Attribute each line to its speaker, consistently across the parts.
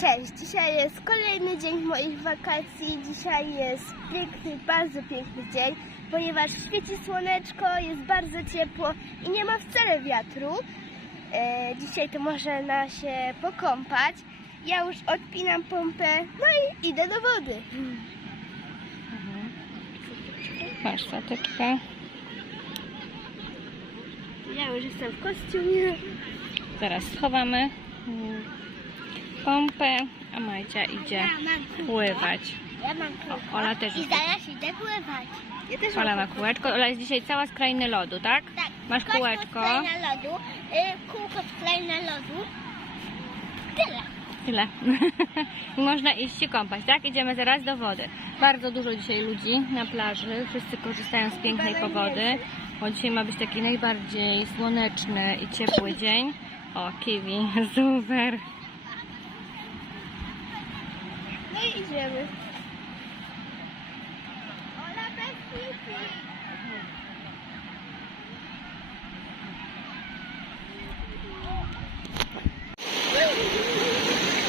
Speaker 1: Cześć, dzisiaj jest kolejny dzień moich wakacji. Dzisiaj jest piękny, bardzo piękny dzień, ponieważ świeci słoneczko, jest bardzo ciepło i nie ma wcale wiatru. E, dzisiaj to można się pokąpać. Ja już odpinam pompę, no i idę do wody.
Speaker 2: Masz sateczkę.
Speaker 1: Ja już jestem w kostiumie.
Speaker 2: Zaraz schowamy pompę, a Majcia idzie pływać.
Speaker 1: Ja mam kółko.
Speaker 2: Ola też
Speaker 1: I
Speaker 2: jest.
Speaker 1: zaraz idę pływać. Ja też
Speaker 2: Ola ma kółeczko. Ola jest dzisiaj cała z krainy lodu, tak?
Speaker 1: Tak.
Speaker 2: Masz
Speaker 1: kościół
Speaker 2: kółeczko.
Speaker 1: lodu, y, kółko z klejna lodu. Tyle.
Speaker 2: Tyle. I Można iść się kąpać, tak? Idziemy zaraz do wody. Bardzo dużo dzisiaj ludzi na plaży. Wszyscy korzystają z pięknej pogody, bo dzisiaj ma być taki najbardziej słoneczny i ciepły dzień. O, kiwi, super.
Speaker 1: I idziemy. Ola bez piłki.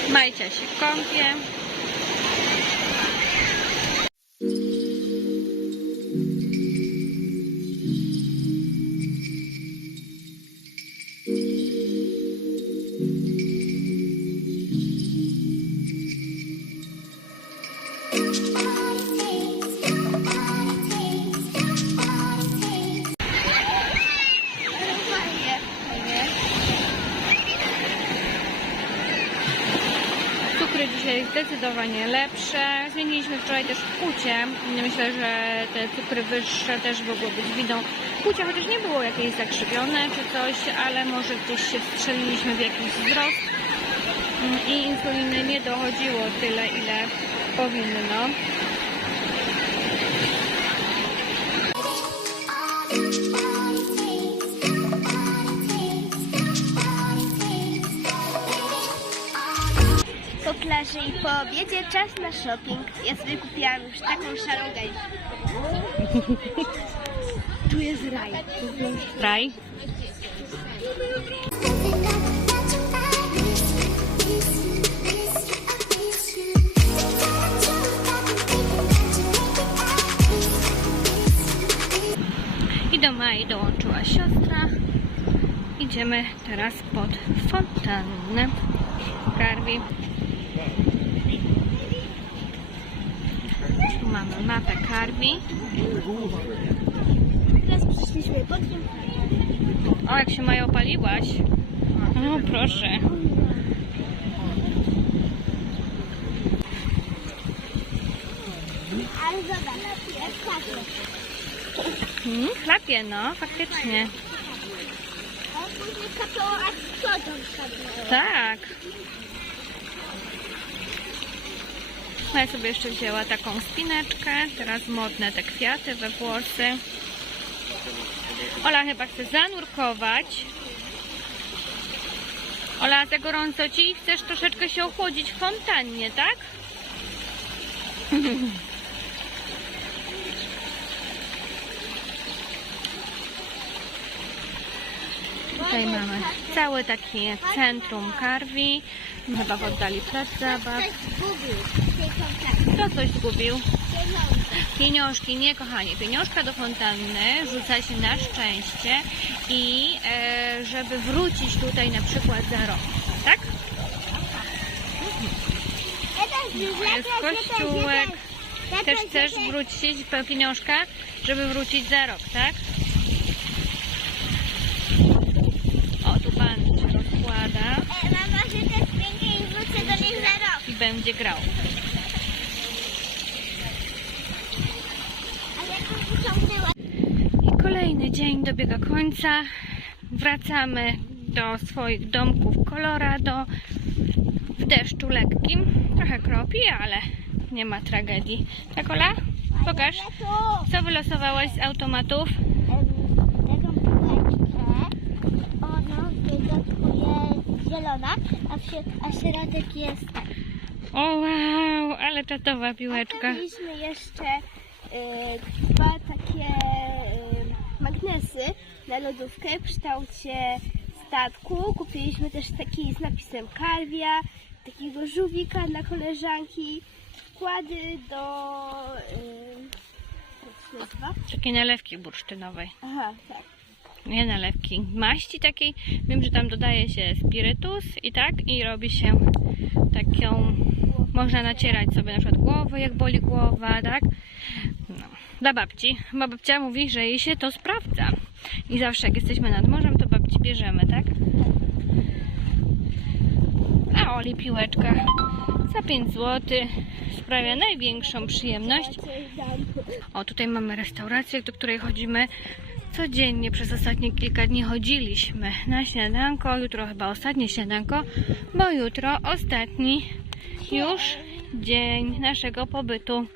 Speaker 2: Majcia się kąpie. Dzisiaj zdecydowanie lepsze. Zmieniliśmy wczoraj też kucie. Myślę, że te cukry wyższe też mogło być winą kucia, chociaż nie było jakieś zakrzywione czy coś, ale może gdzieś się wstrzeliliśmy w jakiś wzrost Mm, i insuliny nie dochodziło tyle, ile powinno.
Speaker 1: Po plaży i po obiedzie czas na shopping. Ja sobie kupiłam już taką szarą gęś. Tu jest raj.
Speaker 2: Raj. I do Mai dołączyła siostra. Idziemy teraz pod fontannę. Garbi. Mamy mapę Karbi.
Speaker 1: Teraz przyszliśmy pod tym.
Speaker 2: O, jak się Maja opaliłaś. O, proszę.
Speaker 1: Ale zobacz, jest takie.
Speaker 2: Hmm, chlapie, no, faktycznie. Tak. No ja sobie jeszcze wzięła taką spineczkę. Teraz modne te kwiaty we włosy. Ola chyba chce zanurkować. Ola, za gorąco ci? Chcesz troszeczkę się ochłodzić w fontannie, tak? Tutaj mamy całe takie centrum Karwi. Chyba w oddali plac zabaw. Kto coś zgubił? Pieniążki, nie kochanie. Pieniążka do fontanny rzuca się na szczęście i e, żeby wrócić tutaj na przykład za rok. Tak?
Speaker 1: Już
Speaker 2: Jest kościółek. Też chcesz wrócić po pieniążka, żeby wrócić za rok, tak? O, tu pan się rozkłada
Speaker 1: Mama, że też pięknie i wrócę do nich za rok.
Speaker 2: i będzie grał. I kolejny dzień dobiega końca. Wracamy do swoich domków Colorado w deszczu lekkim. Trochę kropi, ale nie ma tragedii. Tak, Ola? Pokaż. Co wylosowałaś z automatów?
Speaker 1: zielona, a, w, a środek jest tak.
Speaker 2: O wow, ale czatowa piłeczka.
Speaker 1: Mieliśmy jeszcze y, dwa takie y, magnesy na lodówkę w kształcie statku. Kupiliśmy też taki z napisem Karwia, takiego żółwika dla koleżanki, kłady do... Nazywa?
Speaker 2: Takie nalewki bursztynowej.
Speaker 1: Aha, tak.
Speaker 2: Nie nalewki. Maści takiej. Wiem, że tam dodaje się spirytus i tak. I robi się taką... Można nacierać sobie na przykład głowę, jak boli głowa, tak? No. Dla babci. Bo babcia mówi, że jej się to sprawdza. I zawsze jak jesteśmy nad morzem, to babci bierzemy, tak? A Oli piłeczka za 5 zł sprawia największą przyjemność. O, tutaj mamy restaurację, do której chodzimy codziennie przez ostatnie kilka dni chodziliśmy na śniadanko. Jutro chyba ostatnie śniadanko, bo jutro ostatni już dzień naszego pobytu.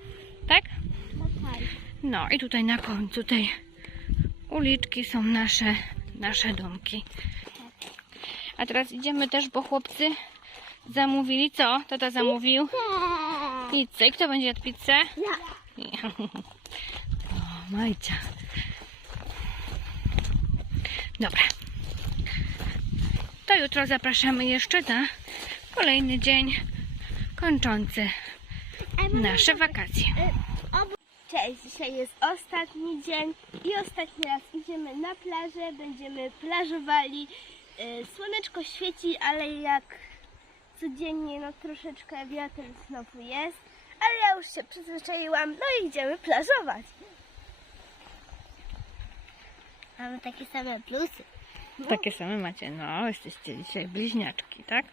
Speaker 2: Tak?
Speaker 1: No
Speaker 2: i tutaj na końcu tej uliczki są nasze, nasze domki. A teraz idziemy też, bo chłopcy zamówili co? Tata zamówił pizzę. I kto będzie jadł pizzę?
Speaker 1: Ja.
Speaker 2: O, Majcia. Dobra. To jutro zapraszamy jeszcze na kolejny dzień kończący nasze wakacje.
Speaker 1: Cześć, dzisiaj jest ostatni dzień i ostatni raz idziemy na plażę, będziemy plażowali. Y, Słoneczko świeci, ale jak codziennie, no troszeczkę wiatr znowu jest, ale ja już się przyzwyczaiłam, no i idziemy plażować. Mamy takie same plusy.
Speaker 2: Takie same macie. No, jesteście dzisiaj bliźniaczki, tak?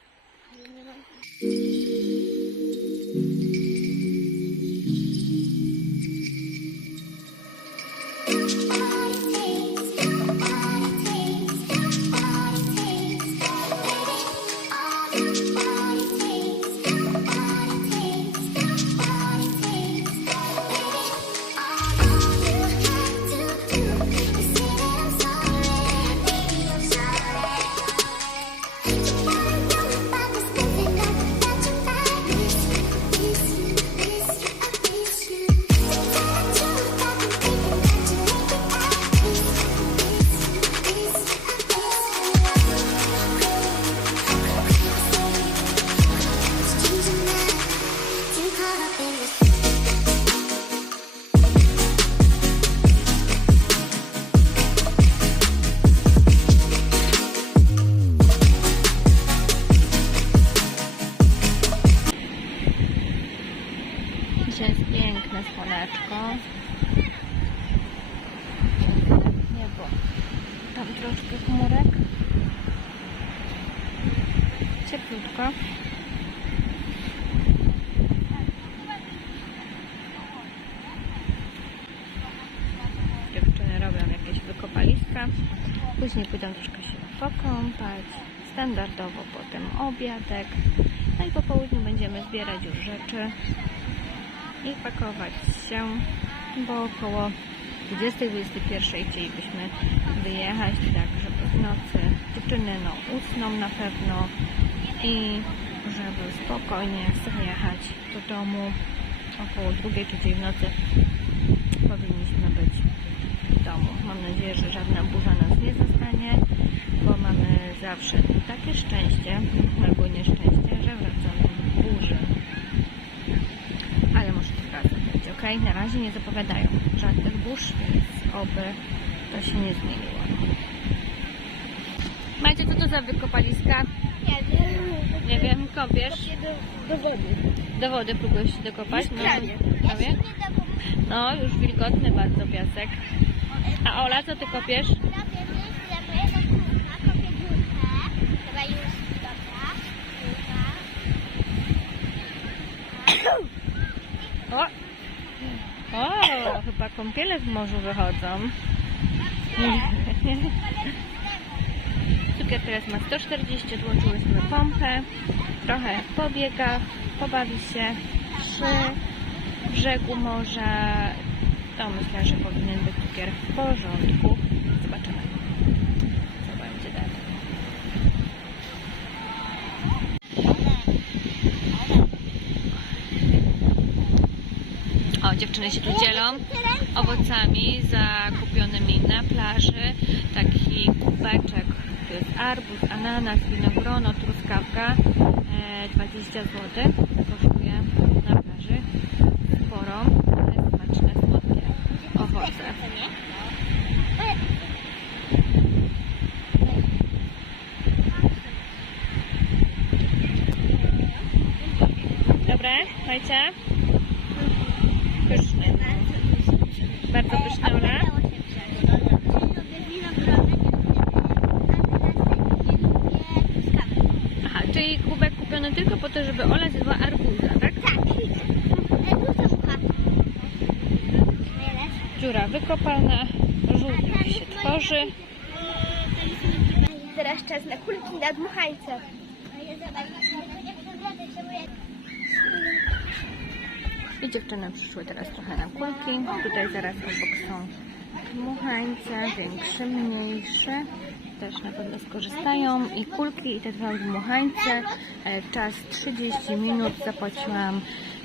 Speaker 2: Dzisiaj jest piękne słoneczko. Niebo. Tam troszkę chmurek. Cieplutko. Dziewczyny robią jakieś wykopaliska. Później pójdą troszkę się pokąpać. Standardowo potem obiadek. No i po południu będziemy zbierać już rzeczy i pakować się, bo około 20-21 chcielibyśmy wyjechać, tak żeby w nocy dziewczyny no, usną na pewno i żeby spokojnie zjechać do domu około 2-3 w nocy powinniśmy być w domu. Mam nadzieję, że żadna burza nas nie zostanie, bo mamy zawsze takie szczęście albo nieszczęście, że wracamy w burzy ale może tym razem być, ok? Na razie nie zapowiadają żadnych burz, więc oby to się nie zmieniło. Macie, co to za wykopaliska?
Speaker 1: Nie wiem.
Speaker 2: Nie wiem, kopiesz?
Speaker 1: Do, do wody.
Speaker 2: Do wody próbujesz się dokopać?
Speaker 1: Prawie.
Speaker 2: prawie? No, już wilgotny bardzo piasek. A Ola, co ty kopiesz? O! O, chyba kąpiele w morzu wychodzą. Cukier teraz ma 140, odłączyłyśmy pompę. Trochę pobiega, pobawi się przy brzegu morza. To myślę, że powinien być cukier w porządku. Zobaczymy, co będzie dalej. O, dziewczyny się tu dzielą owocami zakupionymi na plaży. Taki kubeczek, to jest arbuz, ananas, winogrono, truskawka. e, 20 zł. Kosztuje na plaży sporo, ale smaczne, słodkie owoce. Dobre, słuchajcie. Pyszne. Bardzo pyszne, Ola. Aha, czyli kubek kupiony tylko po to, żeby Ola zjadła arbuza, tak? Dziura wykopana, żółwik się tworzy.
Speaker 1: Teraz czas na kulki na dmuchańce.
Speaker 2: I dziewczyny przyszły teraz trochę na kulki. Tutaj zaraz obok są dmuchańce, większe, mniejsze. Też na pewno skorzystają. I kulki, i te dwa dmuchańce. E, Czas 30 minut. Zapłaciłam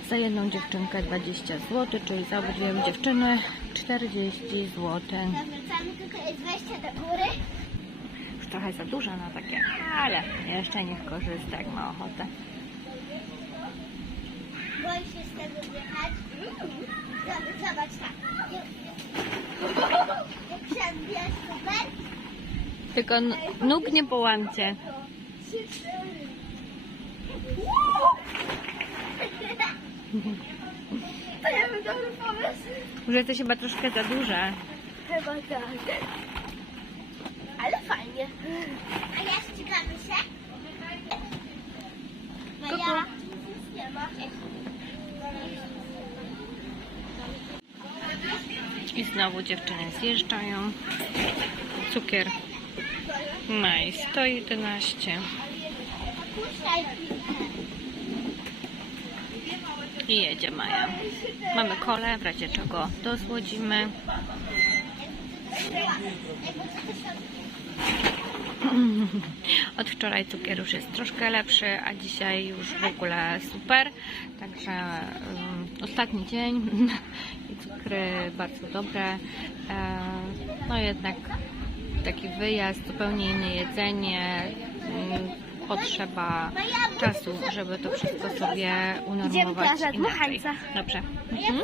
Speaker 2: za jedną dziewczynkę 20 zł, czyli za obydwie dziewczyny 40 zł. Już trochę za dużo na takie, ale jeszcze niech korzysta jak ma ochotę.
Speaker 1: Się z tego wjechać. Zobacz, zobacz tak.
Speaker 2: Tylko nóg nie połamcie.
Speaker 1: To ja bym dobry pomysł.
Speaker 2: Już jesteś chyba troszkę za duża.
Speaker 1: Chyba tak. Ale fajnie. A ja ścigamy się? No ja nic nie ma.
Speaker 2: I znowu dziewczyny zjeżdżają. Cukier. Maj 111. I jedzie Maja. Mamy kole, w razie czego dosłodzimy. Od wczoraj cukier już jest troszkę lepszy, a dzisiaj już w ogóle super. Także um, ostatni dzień i cukry bardzo dobre. E, no jednak taki wyjazd, zupełnie inne jedzenie. mm, Potrzeba czasu, żeby to wszystko sobie unormować inaczej. Dobrze. Mhm.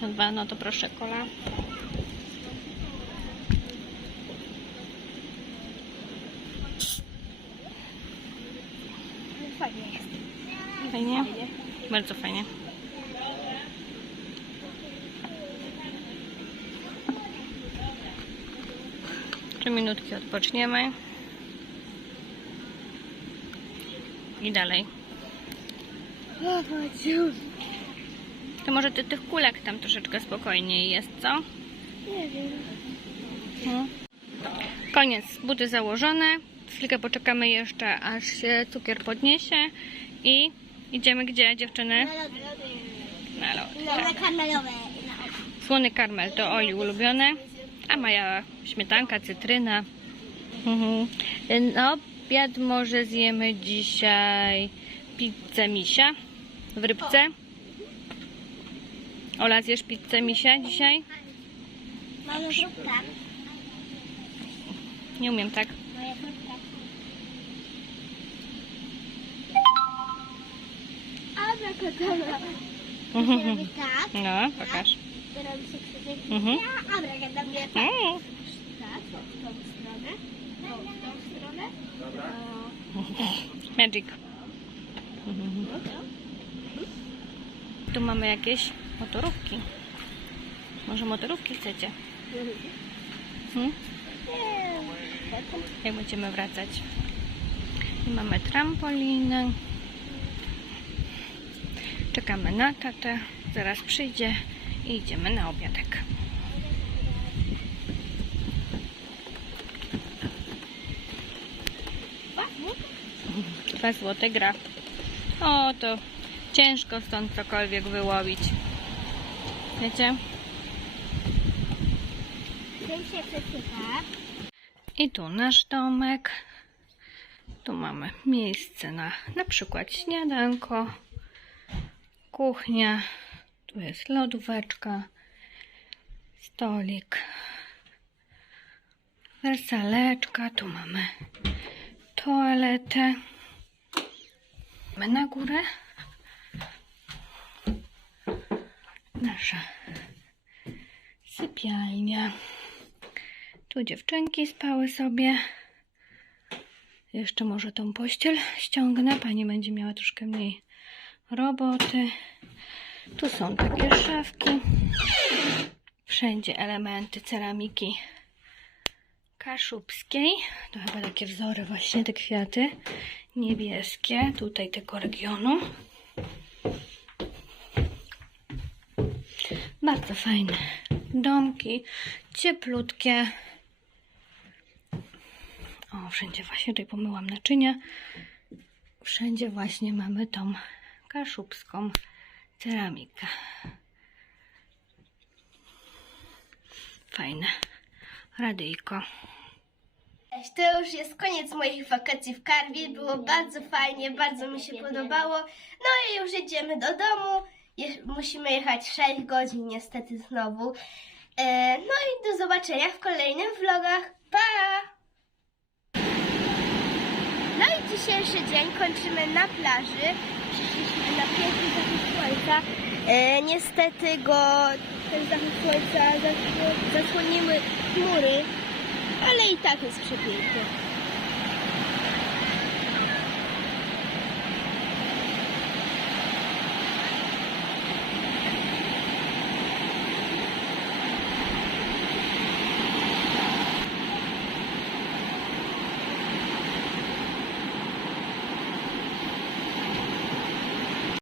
Speaker 2: 62, no to proszę kola.
Speaker 1: Fajnie jest.
Speaker 2: Fajnie? Bardzo fajnie. Trzy minutki odpoczniemy. I dalej.
Speaker 1: O.
Speaker 2: To może ty tych kulek tam troszeczkę spokojniej jest, co?
Speaker 1: Nie wiem.
Speaker 2: Mhm. Koniec, buty założone. Chwilkę poczekamy jeszcze, aż się cukier podniesie i idziemy gdzie, dziewczyny? Na lody.
Speaker 1: Na
Speaker 2: Tak.
Speaker 1: karmelowe.
Speaker 2: Słony karmel to Oli ulubione, a Maja śmietanka, cytryna. Mhm. Na obiad może zjemy dzisiaj pizzę misia w rybce. Ola, zjesz pizzę misia dzisiaj?
Speaker 1: Mamy.
Speaker 2: Nie umiem tak.
Speaker 1: Moja tak.
Speaker 2: No, pokaż. Mhm.
Speaker 1: Tak.
Speaker 2: Mm.
Speaker 1: Tak, w tą stronę. tą, w tą stronę.
Speaker 2: Magic. Tu mamy jakieś motorówki. Może motorówki chcecie? Hmm? Jak będziemy wracać? I mamy trampolinę. Czekamy na tatę. Zaraz przyjdzie i idziemy na obiadek. Dwa złote gra. O, to ciężko stąd cokolwiek wyłowić. Wiecie? I tu nasz domek. Tu mamy miejsce na na przykład śniadanko, kuchnia. Tu jest lodóweczka, stolik, wersaleczka. Tu mamy toaletę. My na górę. Nasza sypialnia. Tu dziewczynki spały sobie. Jeszcze może tą pościel ściągnę. Pani będzie miała troszkę mniej roboty. Tu są takie szafki. Wszędzie elementy ceramiki kaszubskiej. To chyba takie wzory właśnie, te kwiaty niebieskie. Tutaj tego regionu. Bardzo fajne domki, cieplutkie. O, wszędzie właśnie tutaj pomyłam naczynia. Wszędzie właśnie mamy tą kaszubską ceramikę. Fajne. Radyjko.
Speaker 1: To już jest koniec moich wakacji w Karwie. Było bardzo fajnie, bardzo mi się podobało. No i już jedziemy do domu. Je- musimy jechać 6 godzin niestety znowu. E, no i do zobaczenia w kolejnych vlogach. Pa! No i dzisiejszy dzień kończymy na plaży. Przyszliśmy na piękny zachód słońca. E, niestety go ten zachód słońca zasło- zasłoniły chmury, ale i tak jest przepiękny.